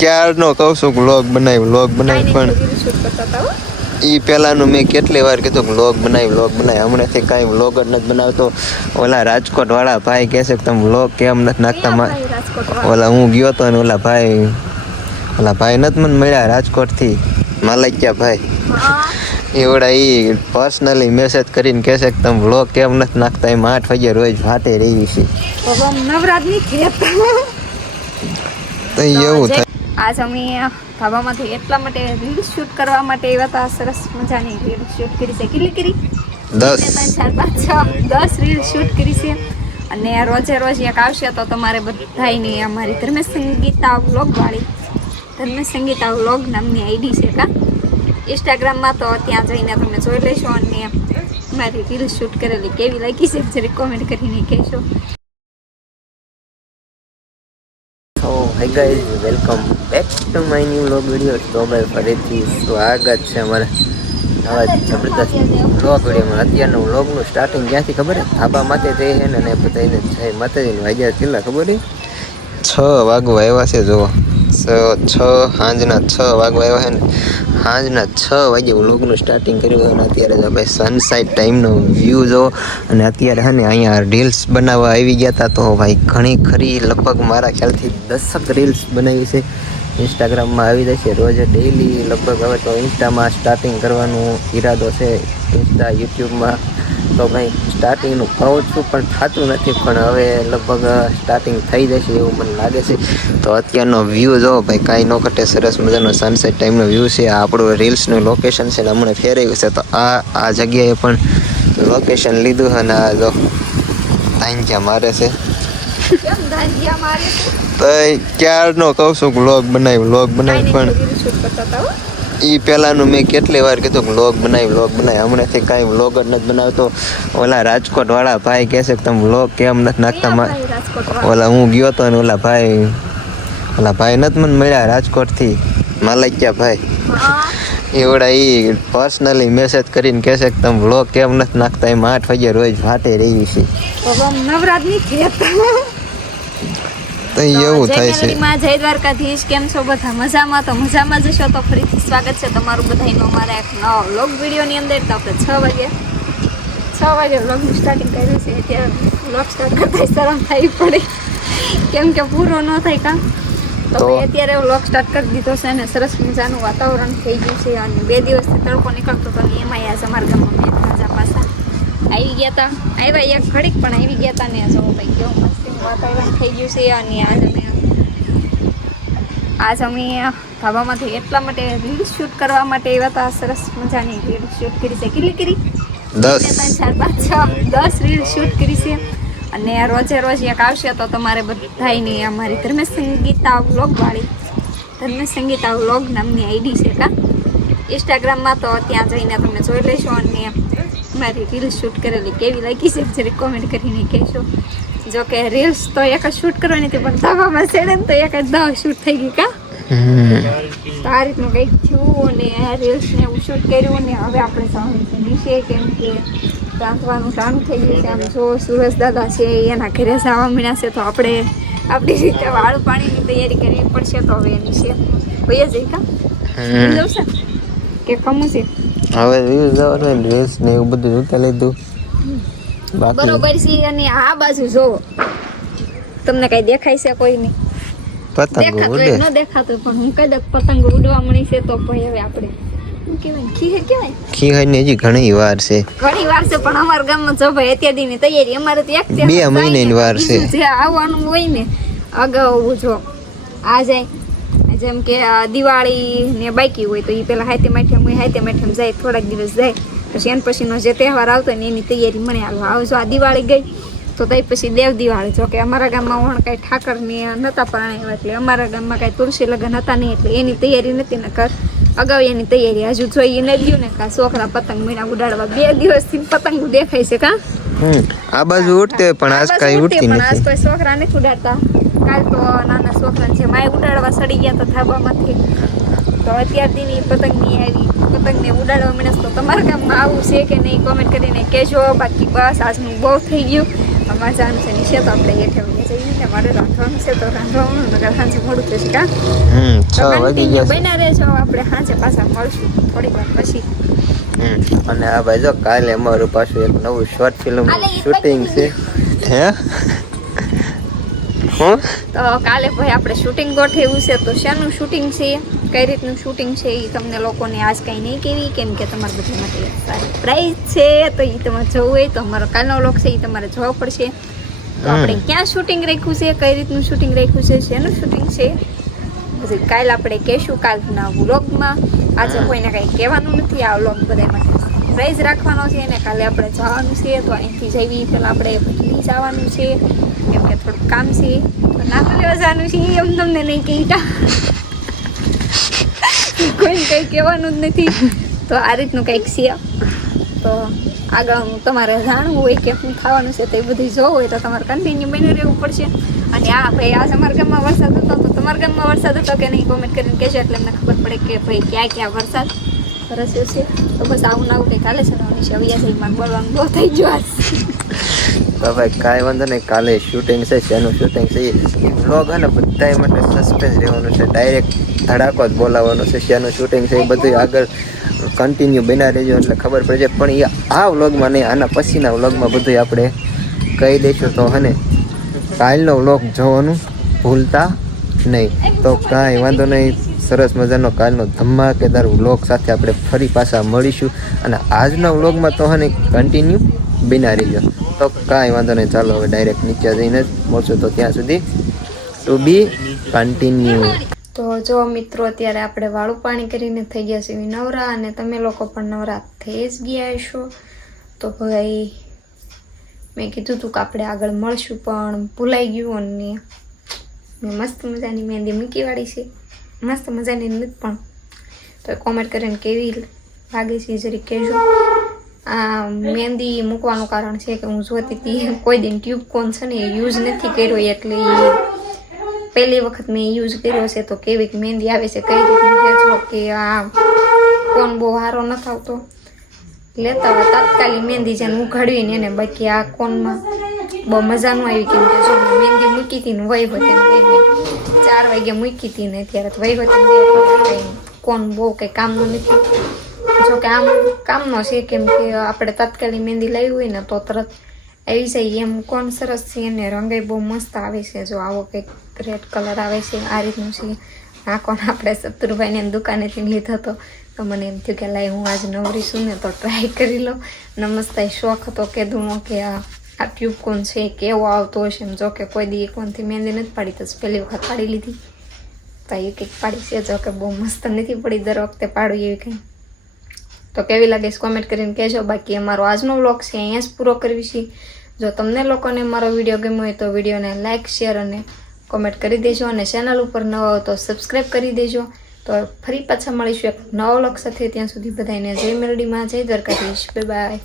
ક્યારનો કહું છું વ્લોગ બનાવી વ્લોગ બનાવી પણ એ પહેલાનું મેં કેટલી વાર કીધું વ્લોગ બનાવી વ્લોગ બનાવી. હમણાંથી કાંઈ વ્લોગ જ નથી બનાવતો. ઓલા રાજકોટવાળા ભાઈ કહે છે કે તમે વ્લોગ કેમ નથી નાખતા? ઓલા હું ગયો તો ને ઓલા ભાઈ ઓલા ભાઈ નથી મને મળ્યા રાજકોટથી. માલકિયા ભાઈ. એવડા એ પર્સનલી મેસેજ કરીને કહે છે કે તમે વ્લોગ કેમ નથી નાખતા? એમ આઠ વાગે રોજ ફાટે રહી છે. તો એવું થાય આજ અમે ધાબામાંથી એટલા માટે રીલ શૂટ કરવા માટે આવ્યા હતા. સરસ મજાની રીલ શૂટ કરી છે. કેટલી કરી? દસ. ચાર પાંચ છ દસ રીલ શૂટ કરી છે. અને રોજે રોજ એક આવશે તો તમારે બધાયની અમારી ધર્મેશ સંગીતા વ્લોગ વાળી ધર્મેશ સંગીતા વ્લોગ નામની આઈડી છે કા? ઇન્સ્ટાગ્રામમાં તો ત્યાં જઈને તમે જોઈ લેશો અને મારી રીલ શૂટ કરેલી કેવી લાગી છે જરી કોમેન્ટ કરીને કહેશો. Hi guys welcome back to my new vlog video તો ભાઈ ફરીથી સ્વાગત છે અમારા નવા જબરદસ્ત વ્લોગ વિડીયોમાં અત્યારનું વ્લોગનું સ્ટાર્ટિંગ ક્યાંથી ખબર છે? ધાબા માથે તે છે ને બધાને જય માતાજીનું વાગ્યા કેટલા ખબર છે? છ વાગવા આવ્યા છે, જુઓ. છ સાંજના છ વાગવા આવ્યા છે ને સાંજના છ વાગે વ્લોગનું સ્ટાર્ટિંગ કર્યું અને અત્યારે જો ભાઈ સનસાઇટ ટાઈમનો વ્યૂ જો અને અત્યારે છે ને, અહીંયા રીલ્સ બનાવવા આવી ગયા હતા તો ભાઈ ઘણી ખરી લગભગ મારા ખ્યાલથી દસક રીલ્સ બનાવી છે. ઇન્સ્ટાગ્રામમાં આવી જશે. રોજ ડેઈલી લગભગ હવે તો ઇન્સ્ટામાં સ્ટાર્ટિંગ કરવાનો ઈરાદો છે. ઇન્સ્ટા યુટ્યુબમાં તો ભાઈ સ્ટાર્ટિંગનું કહું છું પણ થતું નથી પણ હવે લગભગ સ્ટાર્ટિંગ થઈ જશે એવું મને લાગે છે. તો અત્યારનો વ્યૂ જો ભાઈ કાંઈ ન ઘટે સરસ મજાનો સનસેટ ટાઈમનો વ્યૂ છે. આ આપણું રીલ્સનું લોકેશન છે ને હમણાં ફેરવ્યું છે. તો આ આ જગ્યાએ પણ લોકેશન લીધું અને આ જો તાંજ્યા મારે છે. તો ક્યારનો કહું છું બ્લોગ બનાવી બ્લોગ બનાવી પણ ઈ પહેલાનું મેં કેટલી વાર કીધું વ્લોગ બનાવી વ્લોગ બનાવી હમણાંથી કાંઈ વ્લોગ જ નથી બનાવતો. ઓલા રાજકોટવાળા ભાઈ કહે છે કે તમે વ્લોગ કેમ નથી નાખતા? ઓલા હું ગયો હતો ને ઓલા ભાઈ ઓલા ભાઈ નથી મને મળ્યા રાજકોટથી. માલક્યા ભાઈ. એવડા એ પર્સનલી મેસેજ કરીને કહે છે કે તમે વ્લોગ કેમ નથી નાખતા? એમ આઠ વાગે રોજ ફાટે રહી છે. એવું થાય છે. જય દ્વારકાધીશ. કેમ છો બધા? મજામાં તો મજામાં જશો તો ફરીથી સ્વાગત છે તમારું બધાનું અમારા એક નવો વ્લોગ વિડીયોની અંદર. તો આપણે છ વાગે છ વાગે વ્લોગનું સ્ટાર્ટિંગ કર્યું છે. અત્યારે વ્લોગ સ્ટાર્ટ કરતા શરમ થઈ પડી. કેમ કે પૂરો ન થાય કામ. તો અત્યારે વ્લોગ સ્ટાર્ટ કરી દીધો છે અને સરસ મજાનું વાતાવરણ થઈ ગયું છે અને બે દિવસથી તડકો નીકળતો હતો ને એમાં આજ અમારા ગામમાં મેઘરાજા પાછા આવી ગયા હતા આવ્યા એક ઘડીક પણ આવી ગયા હતા ને જો ભાઈ કેવું વાતાવરણ થઈ ગયું છે અને આજ અમે આજ અમે ધાબામાંથી એટલા માટે રીલ શૂટ કરવા માટે આવ્યા હતા. સરસ મજાની રીલ શૂટ કરી છે. કેટલી કરી? દસ. ત્રણ, ચાર પાંચ છ દસ રીલ શૂટ કરી છે. અને રોજે રોજ એક આવશે તો તમારે બધાયની અમારી ધર્મેશ સંગીતા વ્લોગ વાળી ધર્મેશ સંગીતા વ્લોગ નામની આઈડી છે કા? ઇન્સ્ટાગ્રામમાં તો ત્યાં જઈને તમે જોઈ લેશો અને મારી રીલ્સ શૂટ કરેલી કેવી લાગી છે જરી કોમેન્ટ કરીને કહેશો. જો કે રીલ્સ તો એક જ શૂટ કરવાની હતી પણ ધાબામાં છે ને તો એક જ દહ શૂટ થઈ ગઈ કા. તો આ રીતનું કંઈક થયું અને આ રીલ્સને એવું શૂટ કર્યું ને હવે આપણે જવાનું છે નીચે કેમ કે રાંધવાનું ટાણું થઈ ગયું છે. આમ જો સુરજ દાદા છે એના ઘરે જવા મળ્યા છે તો આપણે આપણી રીતે વાળું પાણીની તૈયારી કરવી પડશે તો હવે નીચે હોઈએ જઈ કા? છે કે કમું છે? હવે વ્યૂઝ જવાનું રીલ્સ ને એવું બધું જોતા લીધું બરોબર છે અને આ બાજુ જો. તમને કઈ દેખાય છે કોઈ નહીં પતંગ ઉડે. ન દેખાતું પણ હું કઈ દઉં પતંગ ઉડવા મળી છે તો ભાઈ હવે આપણે. હજી ઘણી વાર છે. ઘણી વાર છે પણ અમારા ગામમાં જો ભાઈ અત્યારની તૈયારી અમારે તો એક બે મહિનાની વાર છે. જે આવવાનું હોય ને અગાઉ જો. આ જાય. જેમ કે દિવાળી ને બાકી હોય તો એ પેલા હાથે માઠેમ હોય હાથે માઠેમ જાય થોડાક દિવસ જાય. પછી એના પછીનો જે તહેવાર આવતો ને એની તૈયારી મને હાલો આવ. જો આ દિવાળી ગઈ તો તઈ પછી દેવ દિવાળી. જો કે અમારા ગામમાં વણ કાંઈ ઠાકર નહોતા પરણાવ્યા એટલે અમારા ગામમાં કાંઈ તુલસી લગ્ન હતા નહીં એટલે એની તૈયારી નથી ને કર અગાઉ એની તૈયારી. હજુ જોઈ ન ગયું ને કા છોકરા પતંગ મહિના ઉડાડવા બે દિવસથી પતંગ દેખાય છે કા? આ બાજુ ઉડતે પણ આજ કાંઈ ઉડતી પણ આજ નથી કોઈ છોકરા નથી ઉડાડતા. કાલ તો નાના છોકરા છે માય ઉડાડવા સડી ગયા તો ધાબામાંથી. તો અત્યારથી ની પતંગ નહીં આવી. પતંગને ઉડાડવા મળે તો તમારા ગામમાં આવું છે કે નહીં? કોમેન્ટ કરીને કહેજો. બાકી બસ આજનું બહુ થઈ ગયું. અમારા જવાનું છે નીચે તો આપણે વહી જઈએ ને મારે રાંધવાનું છે તો રાંધવાનું નગર સાંજે મોડું થશે કા? બના રહેજો. આપણે સાંજે પાછા મળશું થોડી વાર પછી. અને આ ભાઈ જો કાલે અમારું પાછું એક નવું શોર્ટ ફિલ્મ શૂટિંગ છે. હે? હું. તો કાલે ભાઈ આપણે શૂટિંગ ગોઠવ્યું છે તો શેનું શૂટિંગ છે કઈ રીતનું શૂટિંગ છે એ તમને લોકોને આજ કંઈ નહીં કેવી કેમ કે તમારે બધા માટે સરપ્રાઈઝ છે તો એ તમારે જવું હોય તો અમારો કાલનો લોક છે એ તમારે જોવો પડશે. તો આપણે ક્યાં શૂટિંગ રાખ્યું છે કઈ રીતનું શૂટિંગ રાખ્યું છે શેનું શૂટિંગ છે? પછી કાલ આપણે કહેશું કાલના વ્લોગમાં આજે કોઈને કંઈ કહેવાનું નથી આ વ્લોગ બધા માટે પ્રાઇઝ રાખવાનો છે અને કાલે આપણે જવાનું છે તો અહીંથી જઈએ પહેલાં આપણે જવાનું છે. કેમ કે થોડુંક કામ છે. તો નામ લેવા જવાનું છે, એમ તમને નહીં કહેતા. કોઈને કંઈ કહેવાનું જ નથી. તો આ રીતનું કંઈક છે. તો આગળ તમારે જાણવું હોય કે શું થવાનું છે તો એ બધું જોવું હોય તો તમારે કન્ટિન્યુ બની રહેવું પડશે. અને આ ભાઈ, આ અમારા ગામમાં વરસાદ હતો, તો તમારા ગામમાં વરસાદ હતો કે નહીં? કોમેન્ટ કરીને કહેજો, એટલે અમને ખબર પડે કે ભાઈ, ક્યાં ક્યાં વરસાદ વરસ્યો છે. તો બસ આવું ને આવું કંઈક હાલે છે ને છે અવિયા છે બોલવાનું બહુ થઈ આજ. તો ભાઈ કાંઈ વાંધો નહીં, કાલે શૂટિંગ છે, શેનું શૂટિંગ છે એ વ્લોગ અને બધા માટે સસ્પેન્સ રહેવાનું છે. ડાયરેક્ટ ધડાકો જ બોલાવવાનો છે, શેનું શૂટિંગ છે, એ બધું આગળ કન્ટિન્યુ બના રહેજો એટલે ખબર પડે છે. પણ એ આ વ્લોગમાં નહીં, આના પછીના વ્લોગમાં બધું આપણે કહી દઈશું તો હને કાલનો વ્લોગ જોવાનું ભૂલતા નહીં. તો કાંઈ વાંધો નહીં, સરસ મજાનો કાલનો ધમાકેદાર વ્લોગ સાથે આપણે ફરી પાછા મળીશું. અને આજના વ્લોગમાં તો હને કન્ટિન્યુ બિના ગયો. તો કાંઈ વાંધો નહીં, ચાલો હવે ડાયરેક્ટ નીચે જઈને મળશું તો ત્યાં સુધી ટુ બી કન્ટિન્યુ તો જો મિત્રો, અત્યારે આપણે વાળું પાણી કરીને થઈ ગયા છે નવરા અને તમે લોકો પણ નવરા થઈ જ ગયા છો તો ભાઈ, મેં કીધું હતું કે આપણે આગળ મળશું, પણ ભૂલાઈ ગયું અને મેં મસ્ત મજાની મહેંદી મૂકી વાળી છે. મસ્ત મજાની નથી પણ. તો કોમેન્ટ કરીને કેવી લાગે છે જરી કહેજો. આ મહેંદી મૂકવાનું કારણ છે કે હું જોતી હતી, કોઈ દિન ટ્યુબ કોન છે ને એ યુઝ નથી કર્યો એટલે પહેલી વખત મેં યુઝ કર્યો છે તો કેવી મહેંદી આવે છે, કઈ રીતનું છે છો કે આ કોન બહુ સારો નથી આવતો. લેતા હોય તાત્કાલિક મહેંદી જેને ઉઘાડવીને એને બાકી આ કોનમાં બહુ મજાનું આવી કેમ કે જો મહેંદી મૂકી હતી ને વહી હોતી ને ચાર વાગે મૂકી હતી ને ત્યારે તો વહી હોતી ને ગઈ એટલે કાંઈ કોણ બહુ કંઈ કામનું નથી. જો કે આમ કામનો છે કેમ કે આપણે તાત્કાલિક મહેંદી લાવી હોય ને તો તરત આવી જાય એમ. કોણ સરસ છે અને રંગાઈ બહુ મસ્ત આવે છે. જો આવો કંઈક રેડ કલર આવે છે, આ રીતનું છે. આ કોણ આપણે શત્રુભાઈને દુકાનેથી લીધો હતો તો મને એમ થયું કે લાઈ હું આજ નવરી છું ને તો ટ્રાય કરી લો નમસ્તે, શોખ હતો કીધું કે આ આ ટ્યુબ કોણ છે, કેવો આવતો હશે એમ. જો કે કોઈ દી કોનથી મહેંદી નથી પાડી, તો પહેલી વખત પાડી લીધી. તો એ કંઈક પાડી છે, જો કે બહુ મસ્ત નથી પડી, દર વખતે પાડું એવી કંઈ. તો કેવી લાગે છે કોમેન્ટ કરીને કહેજો. બાકી અમારો આજનો વ્લોગ છે, અહીંયા જ પૂરો કરવી છે. જો તમને લોકોને મારો વીડિયો ગમ્યો હોય તો વિડીયોને લાઇક શેર અને કોમેન્ટ કરી દેજો અને ચેનલ ઉપર નવા હોય તો સબસ્ક્રાઈબ કરી દેજો. તો ફરી પાછા મળીશું એક નવા વ્લોગ સાથે. ત્યાં સુધી બધાને જય મેલડીમાં જય દ્વારકાધીશ. Bye bye